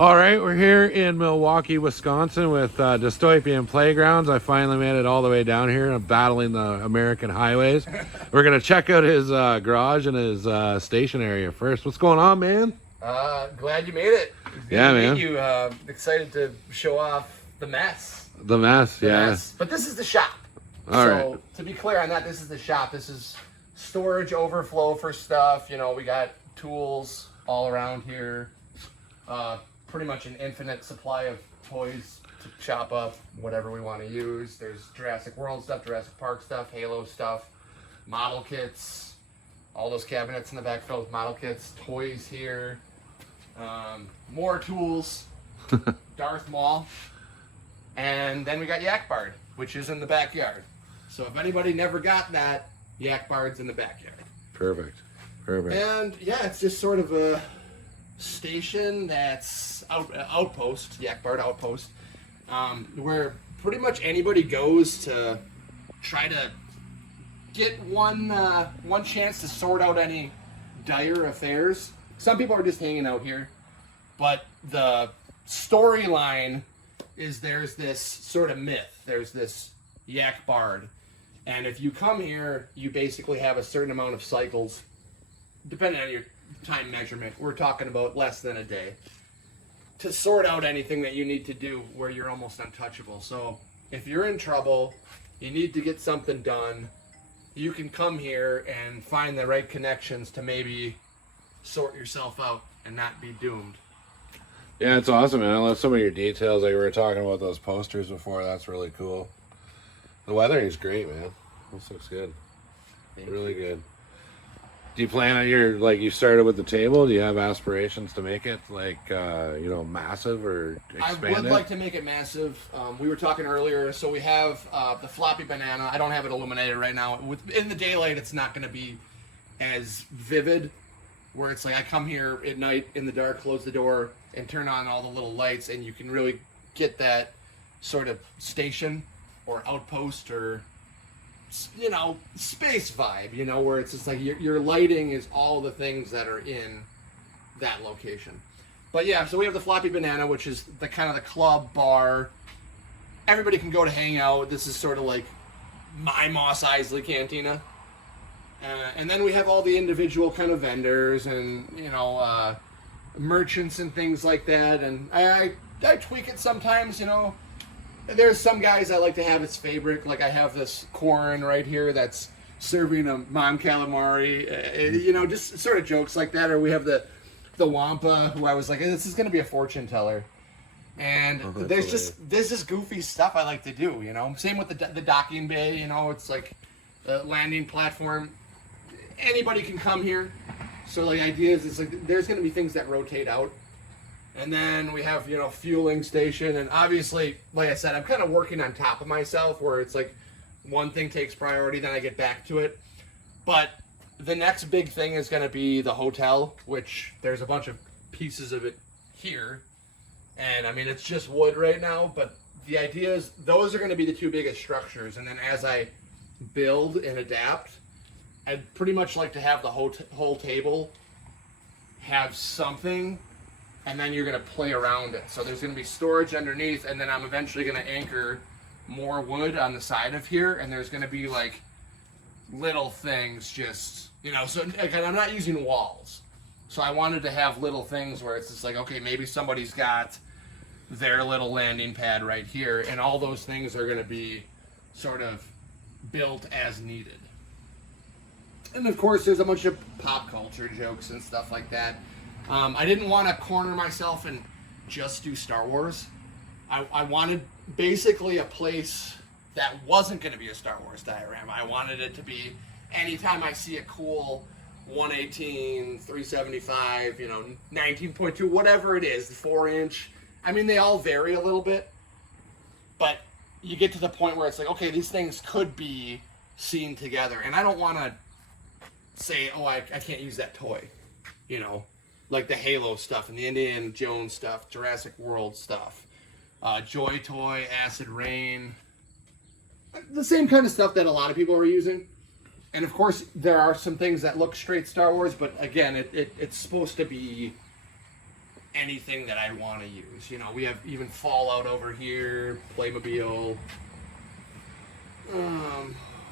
All right, we're here in Milwaukee, Wisconsin with Dystopian Playgrounds. I finally made it all the way down here. I'm battling the American highways. We're going to check out his garage and his station area first. What's going on, man? Glad you made it. Yeah, man. You excited to show off the mess. The mess, yeah. Mess. But this is the shop. All right. To be clear on that, this is the shop. This is storage overflow for stuff. You know, we got tools all around here. Pretty much an infinite supply of toys to chop up whatever we want to use. There's Jurassic World stuff, Jurassic Park stuff, Halo stuff, model kits, all those cabinets in the back filled with model kits, toys here, more tools, Darth Maul, and then we got Yak Bar, which is in the backyard. So if anybody never got that, Yak Bar's in the backyard. Perfect. Perfect. And yeah, it's just sort of a station that's outpost, Yak Bar outpost, where pretty much anybody goes to try to get one chance to sort out any dire affairs. Some people are just hanging out here, but the storyline is there's this sort of myth. There's this Yak Bar, and if you come here, you basically have a certain amount of cycles, depending on your time measurement. We're talking about less than a day to sort out anything that you need to do where you're almost untouchable. So if you're in trouble, you need to get something done, you can come here and find the right connections to maybe sort yourself out and not be doomed. Yeah, it's awesome, man. I love some of your details. Like we were talking about those posters before. That's really cool. The weathering's great, man. This looks good. Really good. Do you plan on you started with the table? Do you have aspirations to make it massive or expand I would like to make it massive. We were talking earlier, so we have the floppy banana. I don't have it illuminated right now. In the daylight, it's not going to be as vivid, where it's like I come here at night in the dark, close the door, and turn on all the little lights, and you can really get that sort of station or outpost or space vibe, where it's just like your lighting is all the things that are in that location. But yeah, so we have the floppy banana, which is the kind of the club bar. Everybody can go to hang out. This is sort of like my Moss Isley Cantina. And then we have all the individual kind of vendors and, merchants and things like that. And I tweak it sometimes, There's some guys I like to have as favorite. Like I have this corn right here that's serving a Mon Calamari, just sort of jokes like that. Or we have the Wampa, who I was like, this is going to be a fortune teller. And this is goofy stuff I like to do, Same with the docking bay, it's like a landing platform. Anybody can come here. So the idea is, it's like there's going to be things that rotate out. And then we have, fueling station. And obviously, like I said, I'm kind of working on top of myself where it's like one thing takes priority, then I get back to it. But the next big thing is going to be the hotel, which there's a bunch of pieces of it here. And I mean, it's just wood right now. But the idea is those are going to be the two biggest structures. And then as I build and adapt, I'd pretty much like to have the whole table have something, and then you're going to play around it. So there's going to be storage underneath, and then I'm eventually going to anchor more wood on the side of here, and there's going to be like little things just, so again, I'm not using walls. So I wanted to have little things where it's just like, okay, maybe somebody's got their little landing pad right here, and all those things are going to be sort of built as needed. And of course, there's a bunch of pop culture jokes and stuff like that. I didn't want to corner myself and just do Star Wars. I wanted basically a place that wasn't going to be a Star Wars diorama. I wanted it to be anytime I see a cool 118, 375, 19.2, whatever it is, 4-inch. I mean, they all vary a little bit. But you get to the point where it's like, okay, these things could be seen together. And I don't want to say, I can't use that toy, like the Halo stuff and the Indiana Jones stuff, Jurassic World stuff, Joy Toy, Acid Rain, the same kind of stuff that a lot of people are using. And of course, there are some things that look straight Star Wars, but again, it's supposed to be anything that I want to use. You know, we have even Fallout over here, Playmobil.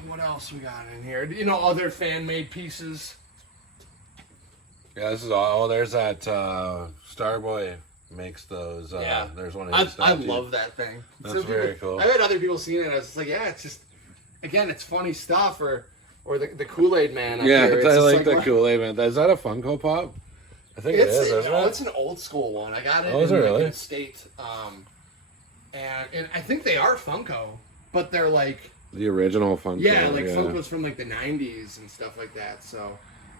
What else we got in here? You know, other fan-made pieces. Yeah, this is all. Oh, there's that Starboy makes those. Yeah, there's one of his I statues. love that thing. That's very cool. I had other people seeing it. And I was just like, yeah, it's just, again, it's funny stuff. Or the Kool-Aid Man. Up Yeah, here. I like the what? Kool-Aid Man. Is that a Funko Pop? I think it is. Isn't it? It's an old school one. I got it Oh, is it really? in the state. And I think they are Funko, but they're like The original Funko. yeah, like Funkos from like the '90s and stuff like that. So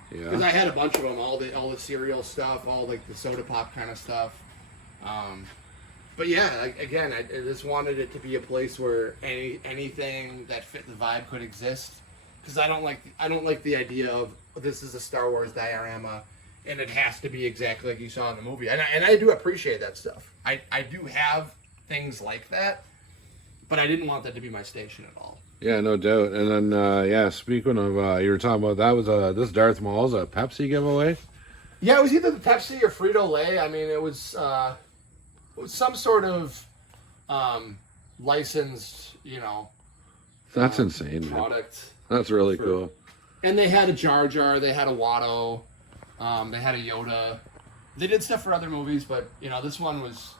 because Yeah. I had a bunch of them, all the cereal stuff, all like the soda pop kind of stuff. But yeah, like, again, I just wanted it to be a place where anything that fit the vibe could exist. Because I don't like the idea of this is a Star Wars diorama and it has to be exactly like you saw in the movie. And I do appreciate that stuff. I do have things like that, but I didn't want that to be my station at all. Yeah, no doubt. And then, yeah, speaking of, you were talking about that was this Darth Maul's a Pepsi giveaway. Yeah, it was either the Pepsi or Frito-Lay. I mean, it was some sort of licensed, you know, That's insane, man. product. That's really cool. And they had a Jar Jar, they had a Watto, they had a Yoda. They did stuff for other movies, but you know, this one was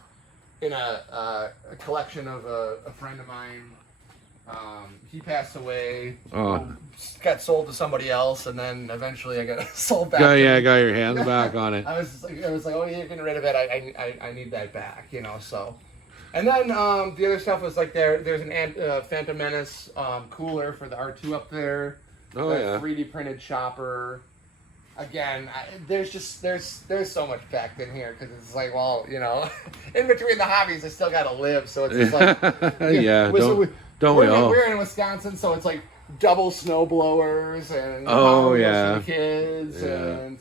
in a collection of a friend of mine. He passed away. Oh. Got sold to somebody else, and then eventually I got sold back. Yeah, I got your hands back on it. I was like, oh, you're getting rid of it. I need that back, you know. So, and then the other stuff was like there's an Phantom Menace cooler for the R2 up there. Oh, The yeah. 3D printed chopper. Again, there's so much packed in here because it's like, well, you know, in between the hobbies, I still got to live. So it's just like, Yeah, don't we all? We're in Wisconsin, so it's like double snow blowers and Oh, Power Wheels yeah. for the kids Yeah. and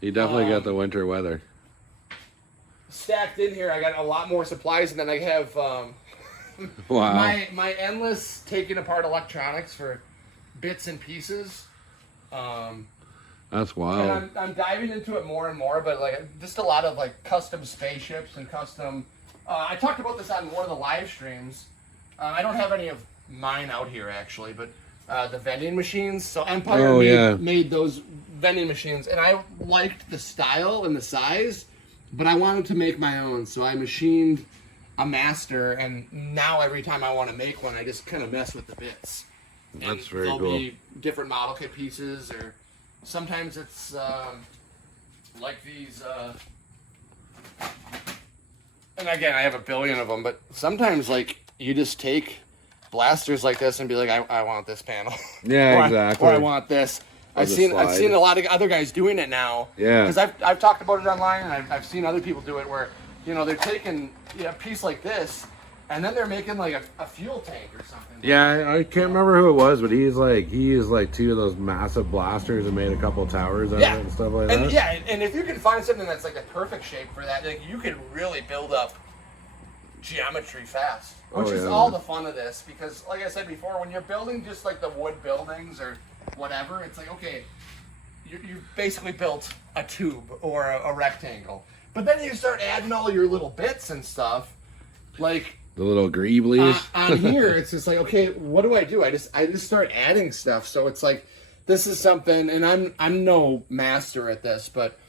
You definitely got the winter weather. stacked in here. I got a lot more supplies, and then I have Wow. my endless taking apart electronics for bits and pieces. That's wild. And I'm diving into it more and more, but like just a lot of like custom spaceships and custom. I talked about this on one of the live streams. I don't have any of mine out here actually, but the vending machines. So Empire made those vending machines, and I liked the style and the size, but I wanted to make my own. So I machined a master, and now every time I want to make one, I just kind of mess with the bits. That's very there'll cool. be different model kit pieces, or sometimes it's like these. And again, I have a billion of them, but sometimes like you just take blasters like this and be like, I want this panel. Yeah, or exactly. Or I want this. I've the seen slide. a lot of other guys doing it now. Yeah. Because I've talked about it online, and I've seen other people do it where, you know, they're taking a piece like this, and then they're making like a fuel tank or something. Yeah, I can't remember who it was, but he used like two of those massive blasters and made a couple towers out of it and stuff like that. Yeah, and if you can find something that's like the perfect shape for that, like you can really build up geometry fast. Which is all the fun of this, because like I said before, when you're building just like the wood buildings or whatever, it's like, okay, you basically built a tube or a rectangle. But then you start adding all your little bits and stuff, like The little greeblies. on here, it's just like, okay, what do? I just start adding stuff. So it's like, this is something, and I'm no master at this, but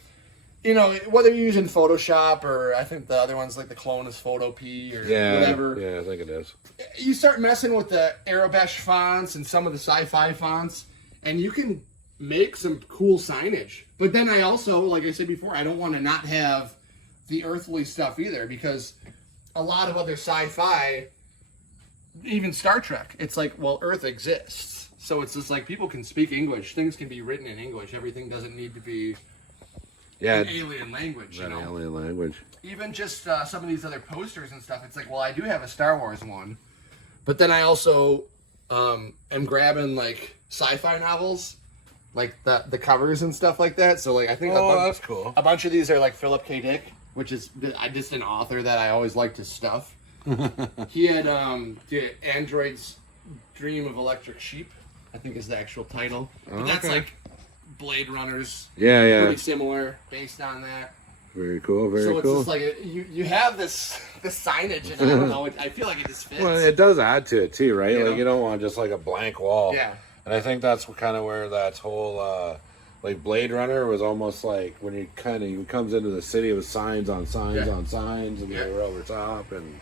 you know, whether you're using Photoshop or I think the other one's like the clone is Photopea or whatever. Yeah, I think it is. You start messing with the Arabesh fonts and some of the sci-fi fonts, and you can make some cool signage. But then I also, like I said before, I don't want to not have the earthly stuff either, because a lot of other sci-fi, even Star Trek, it's like, well, Earth exists. So it's just like people can speak English. Things can be written in English. Everything doesn't need to be an alien language, you know? Alien language. Even just some of these other posters and stuff, it's like, well, I do have a Star Wars one, but then I also am grabbing like sci-fi novels, like the covers and stuff like that. So like I think that's cool. a bunch of these are like Philip K. Dick, which is just an author that I always liked his stuff. He had the Android's Dream of Electric Sheep, I think is the actual title. But that's like Blade Runners. Yeah. Pretty similar, based on that. Very cool. Very so it's cool. just like you have this signage, and I don't know. I feel like it just fits. Well, it does add to it too, right? You Like know? you don't want just like a blank wall. Yeah. And I think that's kind of where that whole like Blade Runner was almost like when he comes into the city with signs on signs on signs, and they were over top, and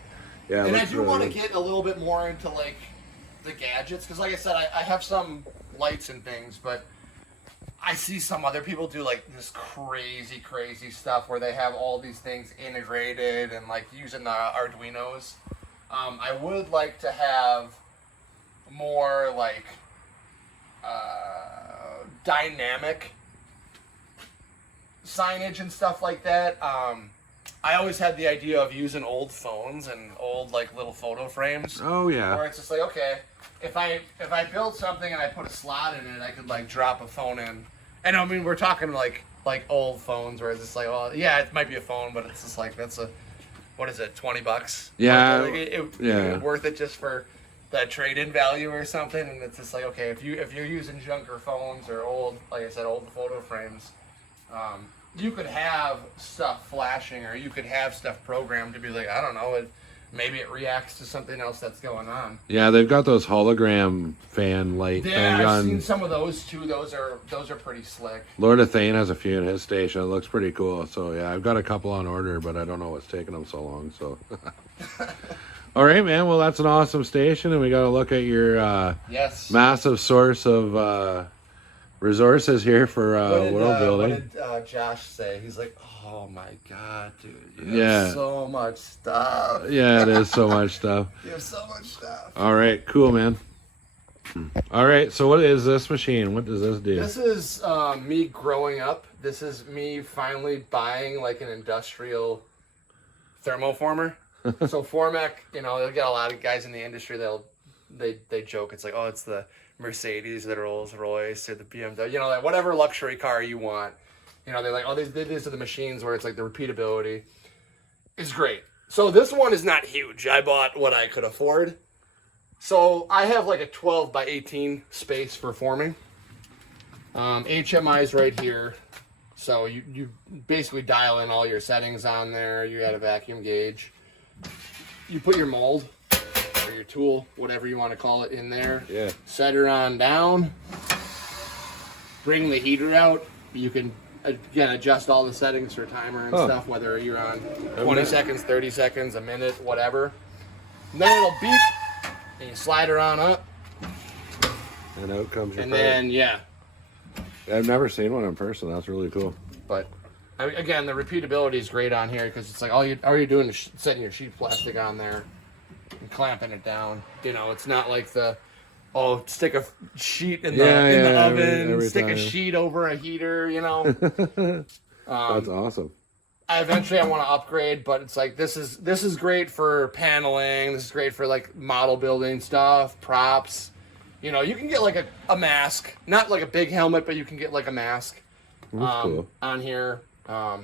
yeah. And I do really want to good. get a little bit more into like the gadgets, because like I said, I have some lights and things, but I see some other people do like this crazy stuff where they have all these things integrated and like using the Arduinos. I would like to have more like dynamic signage and stuff like that. I always had the idea of using old phones and old like little photo frames. Oh yeah. Where it's just like, okay, if I build something and I put a slot in it, I could like drop a phone in. And I mean, we're talking like old phones where it's just like, well, yeah, it might be a phone, but it's just like that's a, what is it, $20? Yeah. Like, it worth it just for that trade-in value or something. And it's just like, okay, if you're using junker phones or old, like I said, old photo frames, you could have stuff flashing, or you could have stuff programmed to be like, I don't know, maybe it reacts to something else that's going on. Yeah, they've got those hologram fan light thing Yeah, I've on. seen some of those too. Those are pretty slick. Lord of Thane has a few in his station. It looks pretty cool. So yeah, I've got a couple on order, but I don't know what's taking them so long. So, all right, man. Well, that's an awesome station, and we got to look at your Yes. massive source of resources here for world building. What did Josh say? He's like, oh my God, dude. You Yeah. have so much stuff. Yeah, it is so much stuff. You have so much stuff. All right, cool, man. All right, so what is this machine? What does this do? This is me growing up. This is me finally buying like an industrial thermoformer. So Formac, they'll get a lot of guys in the industry. They joke. It's like, oh, it's the Mercedes, the Rolls Royce, or the BMW. Like whatever luxury car you want. They're like, oh, these are the machines where it's like the repeatability is great. So this one is not huge. I bought what I could afford. So I have like a 12 by 18 space for forming. HMI's right here. So you basically dial in all your settings on there. You got a vacuum gauge. You put your mold or your tool, whatever you want to call it, in there. Yeah. Set her on down. Bring the heater out. You can, again, adjust all the settings for timer and stuff, whether you're on 20 seconds, 30 seconds, a minute, whatever. And then it'll beep, and you slide her on up. And out comes your And part. then, yeah. I've never seen one in person. That's really cool. But again, the repeatability is great on here because it's like all you're doing is setting your sheet plastic on there and clamping it down. It's not like stick a sheet in the oven, every stick time. a sheet over a heater. That's awesome. Eventually, I want to upgrade, but it's like this is great for paneling. This is great for like model building stuff, props. You can get like a mask, not like a big helmet, but you can get like a mask Cool. on here.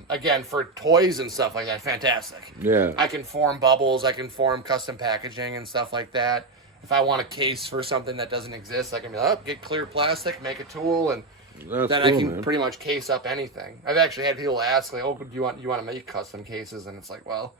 Again, for toys and stuff like that, fantastic. Yeah. I can form bubbles. I can form custom packaging and stuff like that. If I want a case for something that doesn't exist, I can be like, get clear plastic, make a tool, and That's then cool, I can man. pretty much case up anything. I've actually had people ask, like, oh, do you want to make custom cases? And it's like, well,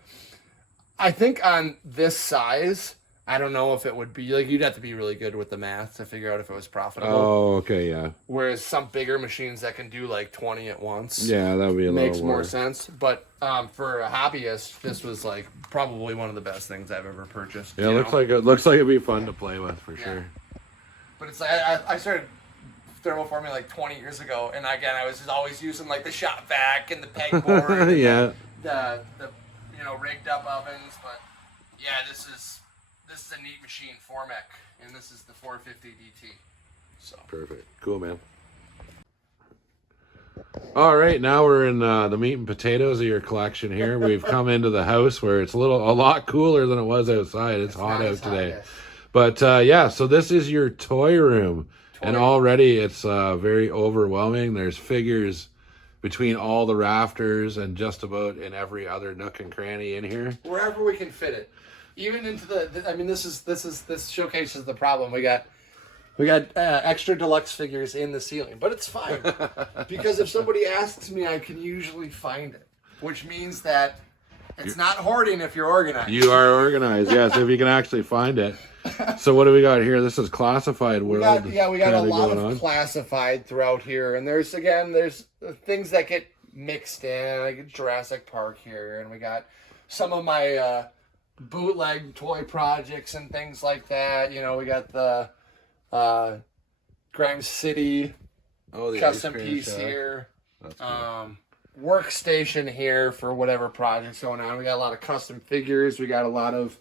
I think on this size, I don't know if it would be, like, you'd have to be really good with the math to figure out if it was profitable. Oh, okay, yeah. Whereas some bigger machines that can do like 20 at once Yeah, that would be a makes little more sense. But for a hobbyist, this was like probably one of the best things I've ever purchased. Yeah, you looks know? like it'd be fun to play with for sure. But it's like I started thermoforming like 20 years ago, and again I was just always using like the shop vac and the pegboard, and Yeah. the rigged up ovens. But yeah, this is a neat machine, Formac, and this is the 450 DT. So Perfect. Cool, man. All right, now we're in the meat and potatoes of your collection here. We've come into the house where it's a lot cooler than it was outside. It's hot not out as hot, today. yes. But yeah, so this is your toy room. And already it's very overwhelming. There's figures between all the rafters and just about in every other nook and cranny in here. Wherever we can fit it, even into this showcases the problem. We got extra deluxe figures in the ceiling, but it's fine because if somebody asks me, I can usually find it. which means that it's not hoarding if you're organized. You are organized, yes, if you can actually find it. So what do we got here? This is classified world. We got a lot of classified throughout here, and there's things that get mixed in, like Jurassic Park here, and we got some of my bootleg toy projects and things like that. You know, we got the Grimes City custom piece here. That's cool. Workstation here for whatever project's going on. We got a lot of custom figures. We got a lot of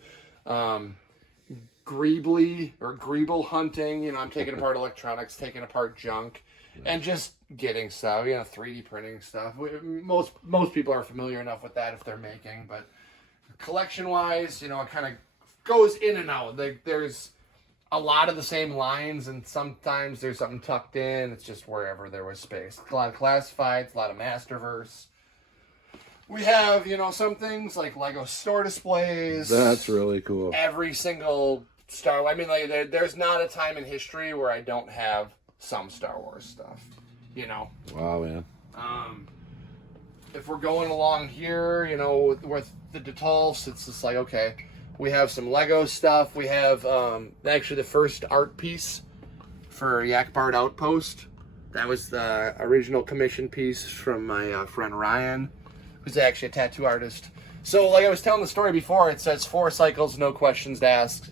Greeble hunting. You know, I'm taking apart electronics, taking apart junk, and just getting stuff. You know, 3D printing stuff. Most people are familiar enough with that if they're making, but collection wise, you know, it kind of goes in and out. Like there's a lot of the same lines, and sometimes there's something tucked in. It's just wherever there was space. A lot of classifieds, a lot of Masterverse. We have, you know, some things like Lego store displays. That's really cool. Every single I mean, like, there's not a time in history where I don't have some Star Wars stuff, you know. Wow, man. If we're going along here, you know, with the Detolfs, it's just like, okay, we have some Lego stuff. We have actually the first art piece for Yak Bar Outpost. That was the original commission piece from my friend Ryan, who's actually a tattoo artist. So, like I was telling the story before, it says 4 cycles, no questions asked.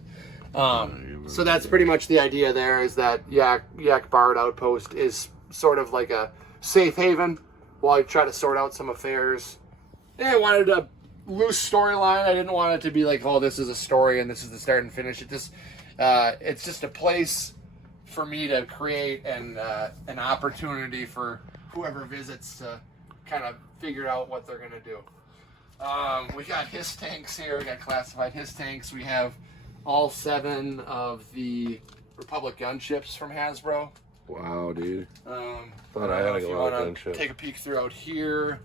So that's pretty much the idea there, is that Yak Bar Outpost is sort of like a safe haven while I try to sort out some affairs. Yeah, I wanted a loose storyline. I didn't want it to be like, oh, this is a story and this is the start and finish. It's just a place for me to create an opportunity for whoever visits to kind of figure out what they're gonna do. We got his tanks here. We got classified his tanks. We have all 7 of the Republic gunships from Hasbro. Wow, dude. Thought I had a lot of gunship. Take a peek throughout here.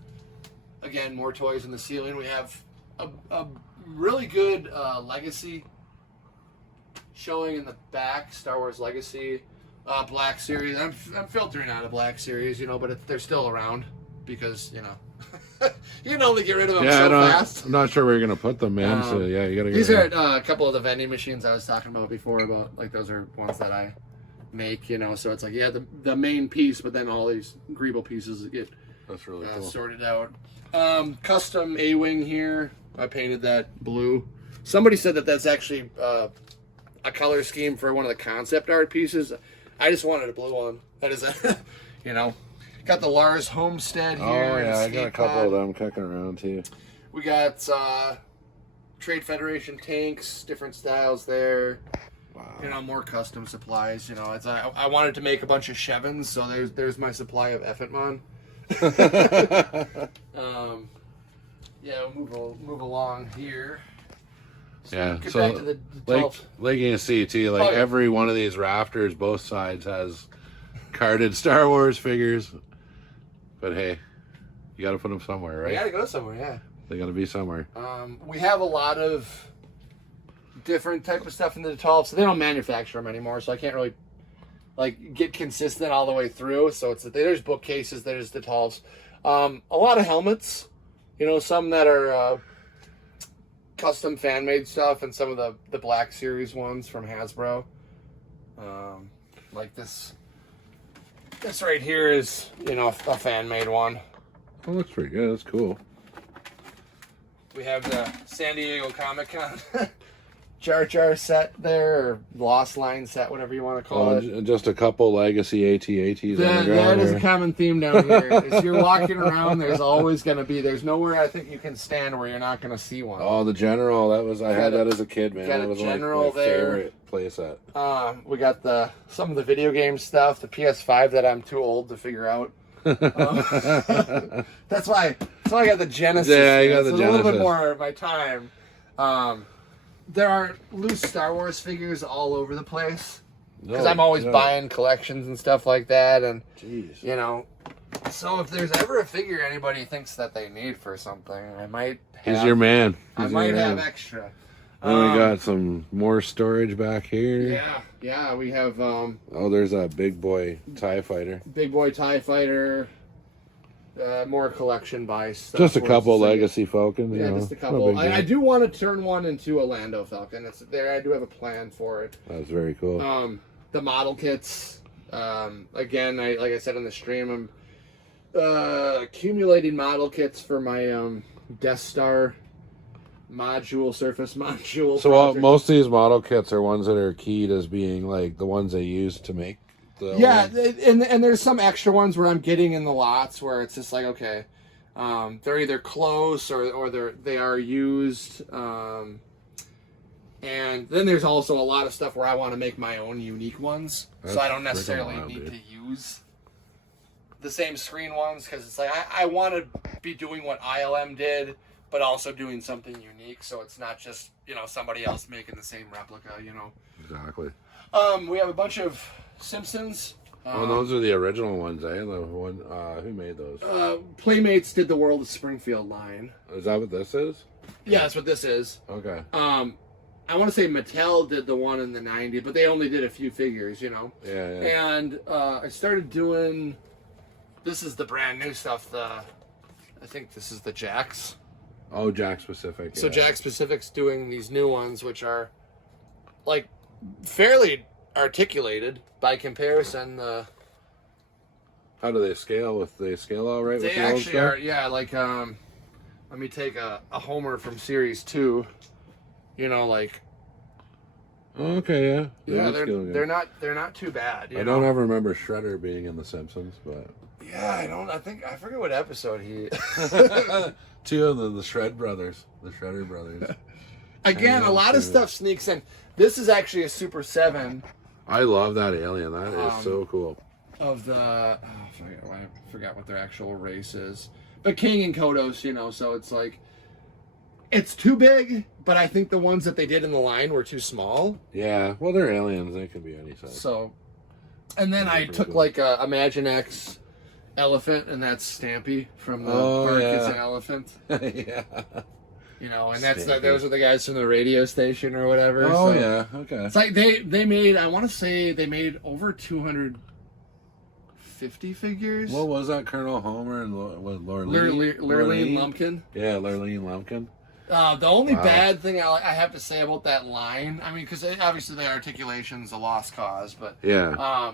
Again, more toys in the ceiling. We have a really good Legacy showing in the back. Star Wars Legacy Black Series. I'm filtering out a Black Series, you know, but they're still around because, you know, you can only get rid of them so fast. I'm not sure where you're gonna put them, man. So yeah, you gotta get. These are a couple of the vending machines I was talking about before. About like those are ones that I make, you know. So it's like the main piece, but then all these Greeble pieces get that's really cool. Sorted out. Custom A-wing here. I painted that blue. Somebody said that that's actually a color scheme for one of the concept art pieces. I just wanted a blue one. That is a, you know. Got the Lars Homestead here. Oh yeah, I got a couple of them kicking around too. We got Trade Federation tanks, different styles there. Wow. You know, more custom supplies. You know, I wanted to make a bunch of Chevins, so there's my supply of Effetmon. Yeah, we'll move along here. Yeah, get so back to the like you can see too, like every one of these rafters, both sides has carded Star Wars figures. But hey, you got to put them somewhere, right? You got to go somewhere, yeah. They got to be somewhere. We have a lot of different type of stuff in the Detolfs. So they don't manufacture them anymore, so I can't really like get consistent all the way through. So there's bookcases, there's Detolfs. A lot of helmets, you know, some that are custom fan made stuff, and some of the Black Series ones from Hasbro. Like this. This right here is, you know, a fan-made one. Oh, that's pretty good. That's cool. We have the San Diego Comic-Con Jar Jar set there, or Lost Line set, whatever you want to call it. Just a couple Legacy AT-ATs on the ground. That is a common theme down here. As you're walking around, there's always going to be, there's nowhere I think you can stand where you're not going to see one. Oh, the General. I had that as a kid, man. That was General like my favorite playset. We got some of the video game stuff, the PS5 that I'm too old to figure out. That's why I got the Genesis. Yeah, you got the Genesis. A little bit more of my time. There are loose Star Wars figures all over the place because I'm always buying collections and stuff like that, and you know. So if there's ever a figure anybody thinks that they need for something, I might have. He's your man. I might have extra. And we got some more storage back here. Yeah, we have. Oh, there's a big boy TIE fighter. Big boy TIE fighter. more collection buy stuff. Just a where it's couple like legacy Falcons. yeah, you know, just a no couple. big I deal. do want to turn one into a Lando Falcon. It's there. I do have a plan for it. That's very cool. The model kits. Again, like I said on the stream, I'm accumulating model kits for my Death Star module, surface module. So project. most of these model kits are ones that are keyed as being like the ones they use to make the Yeah, and there's some extra ones where I'm getting in the lots where it's just like, okay, they're either close or they are used. And then there's also a lot of stuff where I want to make my own unique ones, so I don't necessarily need to use the same screen ones, because it's like I want to be doing what ILM did, but also doing something unique, so it's not just, you know, somebody else making the same replica, you know. Exactly. We have a bunch of Simpsons. Well, those are the original ones, eh? The one who made those? Playmates did the World of Springfield line. Is that what this is? Yeah, that's what this is. Okay. I want to say Mattel did the one in the 90s, but they only did a few figures, you know. Yeah. And I started doing. This is the brand new stuff. I think this is the Jax. Oh, Jack Specific. So yeah. Jack Specific's doing these new ones, which are like fairly articulated by comparison. How do they scale? They scale all right with They the old actually are, stuff? yeah. Like, let me take a Homer from Series 2. You know, like. Oh, okay, yeah. Yeah, That's good. they're not too bad. I don't ever remember Shredder being in The Simpsons, but Yeah, I forget what episode he. two of the Shred brothers, the Shredder brothers. Again, a lot of stuff sneaks in. This is actually a Super 7 I love that alien. That is so cool. of the. I forgot what their actual race is. But King and Kodos, you know, so it's like. It's too big, but I think the ones that they did in the line were too small. Yeah, well, they're aliens. They can be any size. So. And then I took like a Imagine X elephant, and that's Stampy from the Bark is an Elephant. Yeah. You know, and those are the guys from the radio station or whatever. Oh, so yeah. Okay. It's like they made, I want to say they made over 250 figures. What was that? Colonel Homer and Lurleen Lumpkin. Yeah, Lurleen Lumpkin. The only bad thing I have to say about that line, I mean, because obviously the articulation's a lost cause, but Yeah.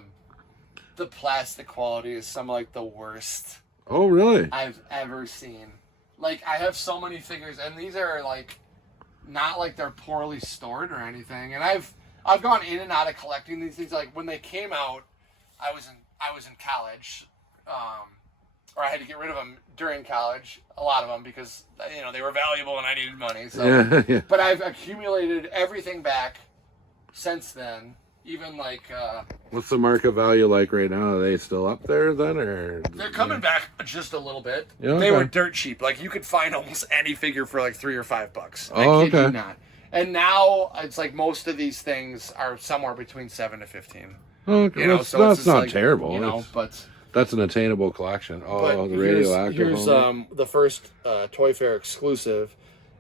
the plastic quality is some like the worst Oh, really? I've ever seen. Like, I have so many figures, and these are like not like they're poorly stored or anything. And I've gone in and out of collecting these things. Like when they came out, I was in college, or I had to get rid of them during college, a lot of them, because you know they were valuable and I needed money. So, Yeah. but I've accumulated everything back since then. Even like What's the market value like right now? Are they still up there then, or they're coming back just a little bit. Yeah, They okay. were dirt cheap. Like you could find almost any figure for like $3 or $5. Oh, I kid okay. you not. And now it's like most of these things are somewhere between 7 to 15. Okay, You know, that's, so it's that's just not like, terrible. You know, That's- but That's an attainable collection. Oh, the radioactive. Here's Homer. the first Toy Fair exclusive,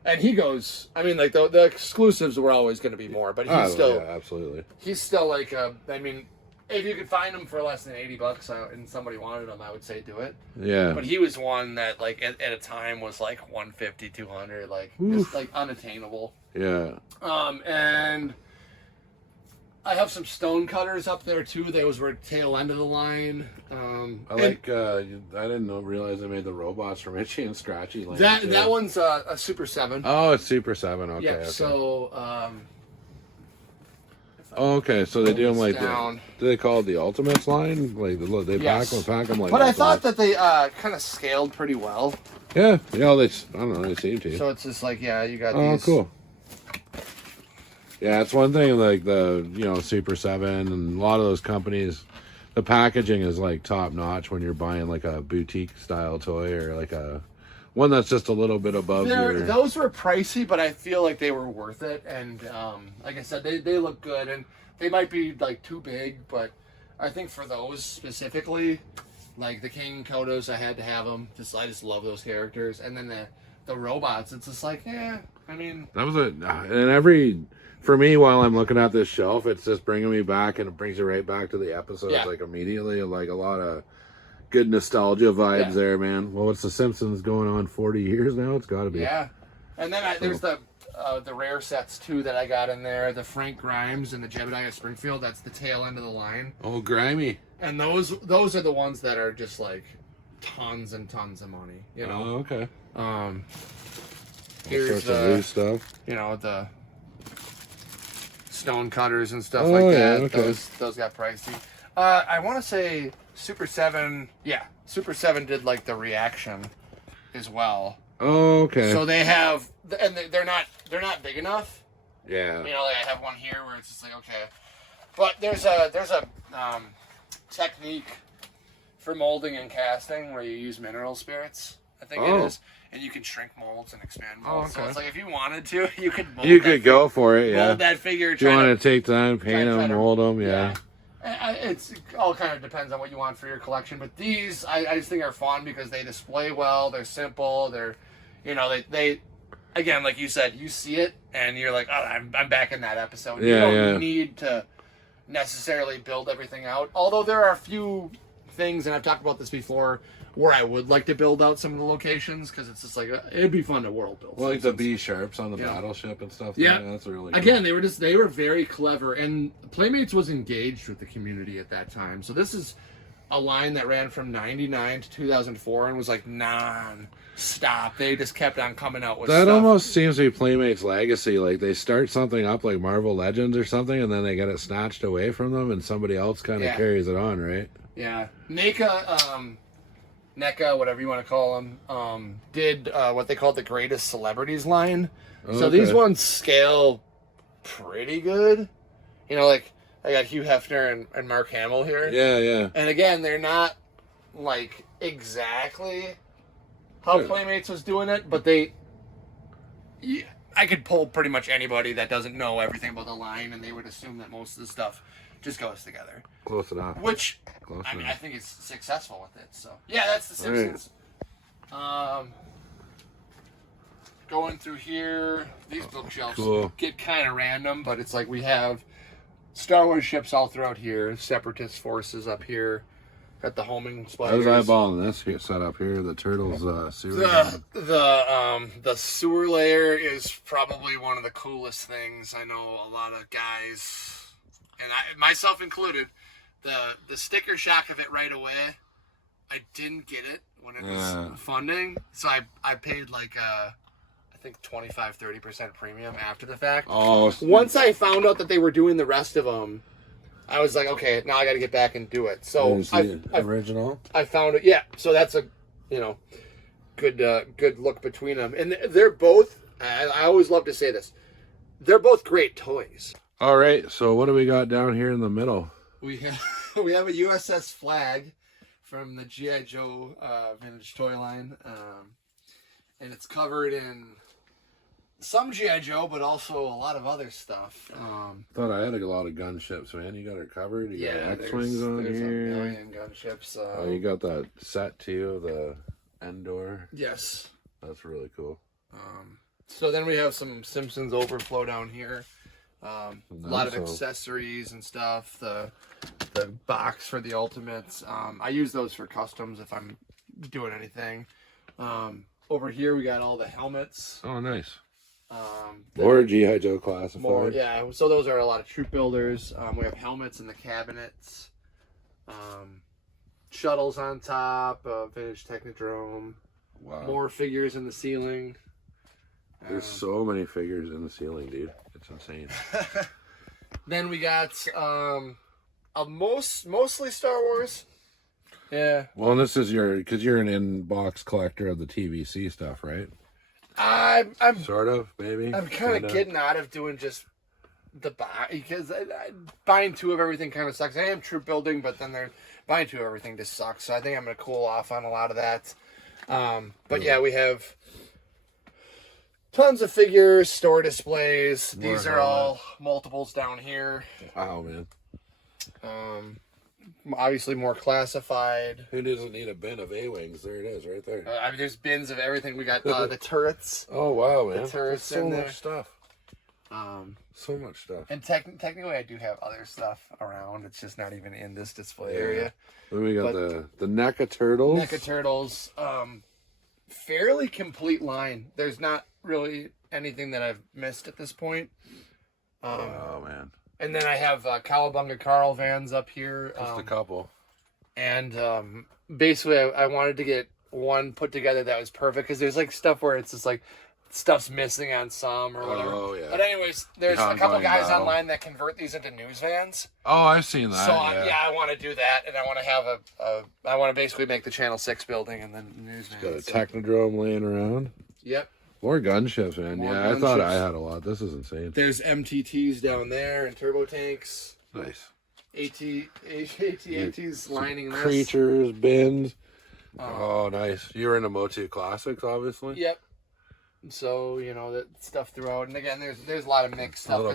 and he goes. I mean, like the exclusives were always going to be more, but he's still yeah, absolutely. he's still like I mean, if you could find them for less than $80 and somebody wanted them, I would say do it. Yeah. But he was one that like at a time was like 150, 200, like just like unattainable. Yeah. And I have some stone cutters up there too. Those were tail end of the line. I like. I didn't realize they made the robots from Itchy and Scratchy. Land too. that one's a Super 7. Oh, it's Super 7. Okay. Yeah. Okay. So. Okay, so they do them like down. do they call it the Ultimates line? Like they Yes. pack them like. But I thought Ultimates. that they kind of scaled pretty well. Yeah. Yeah. I don't know. They seem to. So it's just like, yeah, you got Oh, these. cool. Yeah, it's one thing like the Super 7 and a lot of those companies, the packaging is like top notch when you're buying like a boutique style toy or like a one that's just a little bit above your. Those were pricey, but I feel like they were worth it. And like I said, they look good, and they might be like too big, but I think for those specifically, like the King Kodos, I had to have them. I just love those characters, and then the robots. It's just like, yeah, I mean, That was for me while I'm looking at this shelf, it's just bringing me back and it brings you right back to the episodes Yeah. like immediately. Like a lot of Good nostalgia vibes Yeah. there, man. Well, what's the Simpsons going on 40 years now? It's got to be. Yeah. And then there's the rare sets too that I got in there. The Frank Grimes and the Jebediah Springfield. That's the tail end of the line. Oh, grimy. And those are the ones that are just like tons and tons of money. You know. Oh, okay. Here's Sorts of loose stuff. you know, the stone cutters and stuff Oh, like yeah, that. okay. Those got pricey. I want to say Super 7. Yeah, Super 7 did like the reaction as well. Oh, okay. So they have, and they're not big enough. Yeah. You know, like I have one here where it's just like, okay, but there's a technique for molding and casting where you use mineral spirits. I think it is, and you can shrink molds and expand molds. okay. So it's like if you wanted to, you could mold. You could go for it, yeah. Mold that figure. Do you want to take time, paint them, mold them? Yeah. It's all kind of depends on what you want for your collection. But these, I just think are fun because they display well. They're simple. They're, you know, they again, like you said, you see it and you're like, oh, I'm back in that episode. You don't need to necessarily build everything out. Although there are a few things, and I've talked about this before, where I would like to build out some of the locations because it's just like it'd be fun to world build. Well, like the B sharps on the battleship and stuff. Yeah, that's really cool. Again, they were very clever, and Playmates was engaged with the community at that time. So this is a line that ran from '99 to 2004 and was like non-stop. They just kept on coming out with that stuff. almost seems to be Playmates' legacy. Like they start something up like Marvel Legends or something, and then they get it snatched away from them, and somebody else kind of carries it on, right? Yeah, NECA, whatever you want to call them, did what they called the greatest celebrities line. Oh, so these ones scale pretty good. You know, like I got Hugh Hefner and Mark Hamill here. Yeah, yeah. And again, they're not like exactly how Playmates was doing it, but I could pull pretty much anybody that doesn't know everything about the line, and they would assume that most of the stuff just goes together. Close enough. Which, I think it's successful with it. So, yeah, that's the Simpsons. Right. Going through here, these bookshelves get kind of random, but it's like we have Star Wars ships all throughout here, Separatist forces up here, got the homing spiders. I was eyeballing this here set up here, the Turtles sewer. The sewer layer is probably one of the coolest things. I know a lot of guys, and myself included, the sticker shock of it right away. I didn't get it when it was funding, so I paid like I think 25-30% premium after the fact. Oh, once I found out that they were doing the rest of them, I was like, okay, now I got to get back and do it. So original. I found it. Yeah, so that's a good look between them, and they're both. I always love to say this. They're both great toys. All right, so what do we got down here in the middle? We have a USS Flag from the G.I. Joe vintage toy line, and it's covered in some G.I. Joe, but also a lot of other stuff. Thought I had a lot of gunships, man. You got it covered. You got X-wings on there's here. a million gunships. You got that set too of the Endor. Yes, that's really cool. So then we have some Simpsons overflow down here. A lot of accessories and stuff. The box for the Ultimates. I use those for customs if I'm doing anything. Over here we got all the helmets. Oh, nice. More G.I. Joe classified. More, yeah. So those are a lot of troop builders. We have helmets in the cabinets. Shuttles on top. Vintage Technodrome. Wow. More figures in the ceiling. There's so many figures in the ceiling, dude. It's insane. Then we got mostly Star Wars. Yeah. Well, this is because you're an in-box collector of the TVC stuff, right? I'm sort of, maybe. I'm kind of getting out of doing just the buy because buying two of everything kind of sucks. I am troop building, but then buying two of everything just sucks. So I think I'm gonna cool off on a lot of that. But yeah, we have tons of figures, store displays. These are all multiples down here. Wow, man. Obviously more classified. Who doesn't need a bin of A-Wings? There it is, right there. There's bins of everything. We got the turrets. Oh, wow, man. The turrets so in there. much stuff. So much stuff. And technically, I do have other stuff around. It's just not even in this display area. Then we got the NECA turtles. NECA turtles, fairly complete line. There's not really anything that I've missed at this point. Oh man! And then I have Cowabunga Carl vans up here. Just a couple. And basically, I wanted to get one put together that was perfect because there's like stuff where it's just like stuff's missing on some or whatever. Oh yeah. But anyways, there's a couple guys online that convert these into news vans. Oh, I've seen that. So I want to do that, and I want to have I want to basically make the Channel 6 building and then news van. Got a Technodrome laying around. Yep. More gunships, man. I thought I had a lot. This is insane. There's MTTs down there and turbo tanks. Nice. ATs lining this. Creatures, bins. Oh, nice. You were into Motu Classics, obviously. Yep. So that stuff throughout, and again, there's a lot of mixed stuff. Little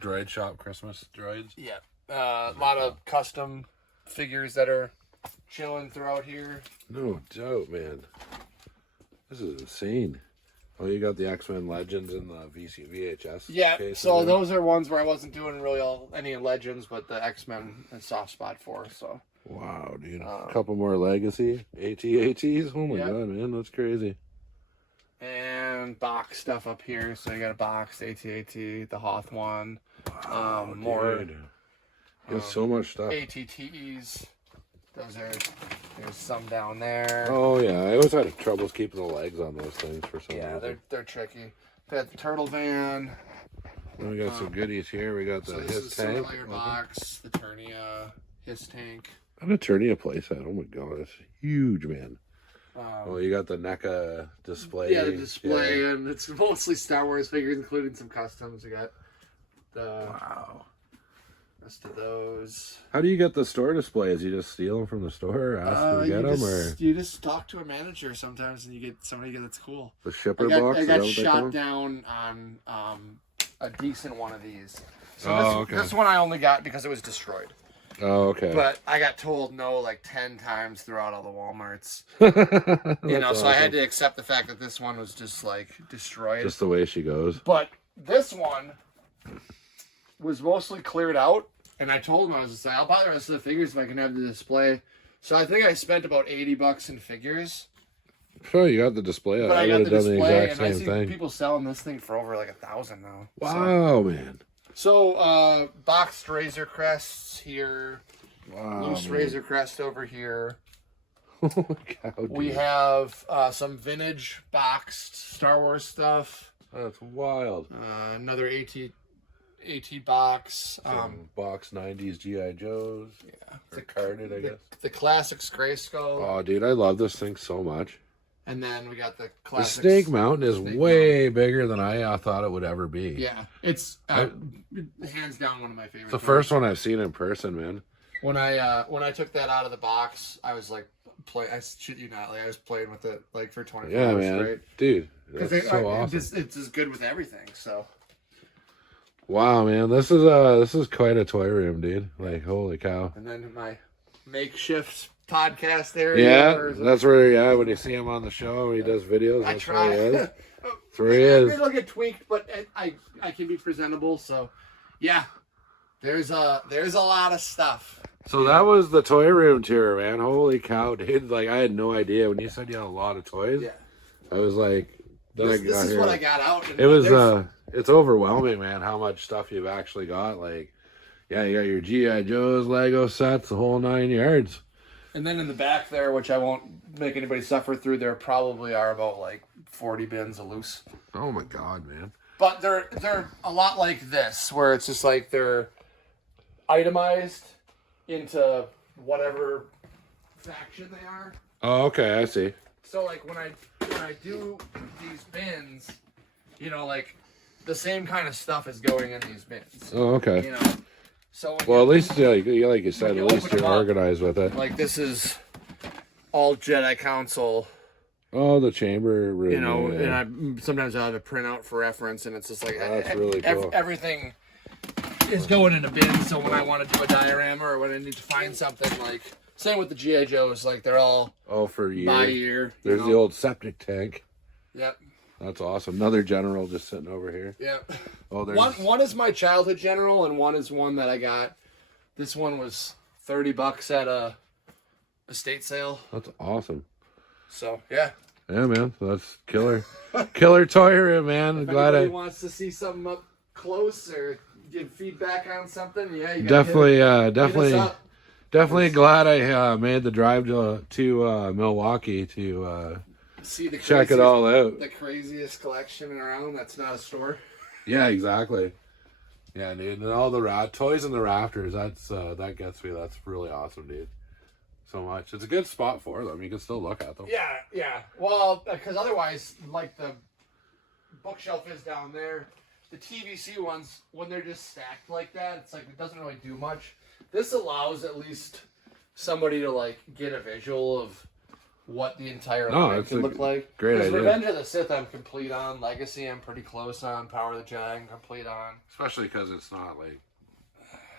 droid shop Christmas droids. Yeah. A lot of custom figures that are chilling throughout here. No doubt, man. This is insane. Oh, you got the X-Men Legends in the VHS. Yeah, cases so there. those are ones where I wasn't doing really any Legends, but the X-Men a soft spot for. So. Wow, dude. A couple more Legacy AT-ATs. Oh my god, man, that's crazy. And box stuff up here. So you got a box AT-AT, the Hoth one. Wow, more. Dude. There's so much stuff. ATTEs. There's some down there. Oh yeah, I always had troubles keeping the legs on those things for some reason. Yeah, they're tricky. We got the turtle van. Then we got some goodies here. We got the his tank. Layer box, the Turnia, his tank. An Eternia playset. Oh my god, that's huge, man. You got the NECA display. Yeah, the display, and it's mostly Star Wars figures, including some customs. We got the rest of those. How do you get the store displays? You just steal them from the store, or ask them to get them, or you just talk to a manager sometimes, and you get somebody that's cool. The shipper box. I got shot down on a decent one of these. So this one I only got because it was destroyed. Oh, okay. But I got told no like 10 times throughout all the Walmarts. So I had to accept the fact that this one was just like destroyed. Just the way she goes. But this one was mostly cleared out, and I told him I was just like, I'll buy the rest of the figures if I can have the display. So I think I spent about $80 in figures. Oh, you got the display. But I would have done the exact same I see thing. people selling this thing for over like $1,000 now. Wow, man. So, boxed Razor Crests here. Wow. Loose Razor Crest over here. Oh my god. Dude. We have some vintage boxed Star Wars stuff. That's wild. Another AT box. Box 90s G.I. Joes. Yeah. Or carded, I guess. The Classics Grayskull. Oh, dude, I love this thing so much. And then we got the The Classics. Snake Mountain is way bigger than I thought it would ever be. Yeah. It's hands down one of my favorites. It's the first one I've seen in person, man. When I took that out of the box, I was like, I shit you not, like I was playing with it like for 24 hours man. straight. Dude, that's so awesome. It's as good with everything. So. Wow, man, this is quite a toy room, dude. Like, holy cow. And then my makeshift podcast area. Yeah, that's where. When you see him on the show, he does videos. I that's try. where he is. That's where he is. It'll get tweaked, but I can be presentable. So, yeah, there's a lot of stuff. So that was the toy room tour, man. Holy cow, dude! Like I had no idea when you said you had a lot of toys. Yeah, I was like, this is what I got out. It was it's overwhelming, man. How much stuff you've actually got. Like, yeah, you got your G.I. Joes, Lego sets, the whole 9 yards. And then in the back there, which I won't make anybody suffer through, there probably are about like 40 bins of loose. Oh my god, man! But they're a lot like this, where it's just like they're itemized into whatever faction they are. Oh, okay, I see. So like when I do these bins, like the same kind of stuff is going in these bins. Oh, okay. So well, at least like you said, at least you're organized with it. Like this is all Jedi Council. Oh, the chamber room. And sometimes I'll have a printout for reference, and it's just like that's really cool. Everything is going in a bin. So when I want to do a diorama or when I need to find something, like same with the G.I. Joes, like they're all for year. by year. There's the old septic tank. Yep. That's awesome. Another general just sitting over here. Yeah. Oh, there's One is my childhood general, and one is one that I got. This one was $30 at a estate sale. That's awesome. So yeah. Yeah, man. That's killer. Killer toy room, man. If Glad anybody wants to see something up close or give feedback on something, yeah, you definitely, up. definitely glad I made the drive to Milwaukee to See the check it all out. The craziest collection around. That's not a store. Yeah, exactly. Yeah, dude, and all the toys in the rafters. That's that gets me. That's really awesome, dude. So much. It's a good spot for them. You can still look at them. Yeah. Well, because otherwise, like the bookshelf is down there. The TVC ones, when they're just stacked like that, it's like it doesn't really do much. This allows at least somebody to like get a visual of what the entire line can look like. Great idea. Revenge of the Sith, I'm complete on. Legacy, I'm pretty close on. Power of the Jedi, I'm complete on. Especially because it's not like,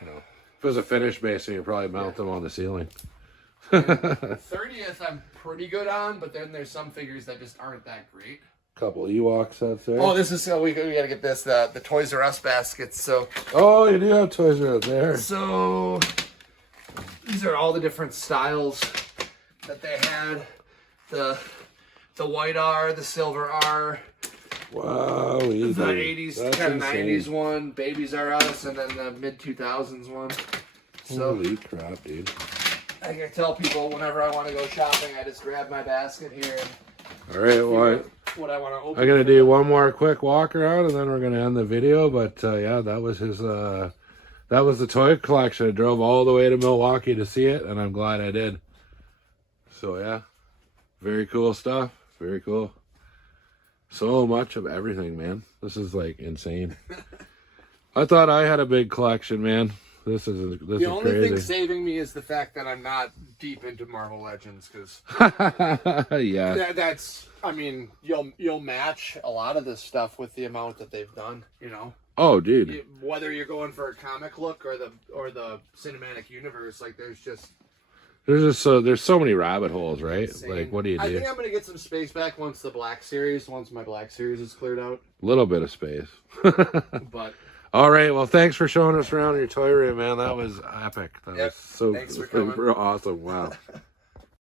you know, if it was a finished basing, you'd probably mount them on the ceiling. 30th, I'm pretty good on, but then there's some figures that just aren't that great. Couple Ewok sets there. Oh, this is we gotta get this the Toys R Us baskets. So oh, you do have Toys R Us there. So these are all the different styles that they had. The white R, the silver R. Wow, The easy. 80s, That's kind of insane. 90s one, Babies R Us, and then the mid 2000s one. So holy crap, dude. I tell people whenever I want to go shopping, I just grab my basket here. And All right, well, what I want to open. I'm gonna do one more quick walk around, and then we're gonna end the video. But yeah, that was his. That was the toy collection. I drove all the way to Milwaukee to see it, and I'm glad I did. So yeah, very cool stuff. Very cool. So much of everything, man. This is like insane. I thought I had a big collection, man. This is The only crazy. thing saving me is the fact that I'm not deep into Marvel Legends, because yeah. that's. I mean, you'll match a lot of this stuff with the amount that they've done. You know. Oh, dude. Whether you're going for a comic look or the cinematic universe, like there's so many rabbit holes, right? insane. Like, what do you do? I think I'm gonna get some space back once my Black Series is cleared out. A little bit of space. But all right, well, thanks for showing us around your toy room, man. That was epic. That was so Thanks for coming. real awesome. Wow.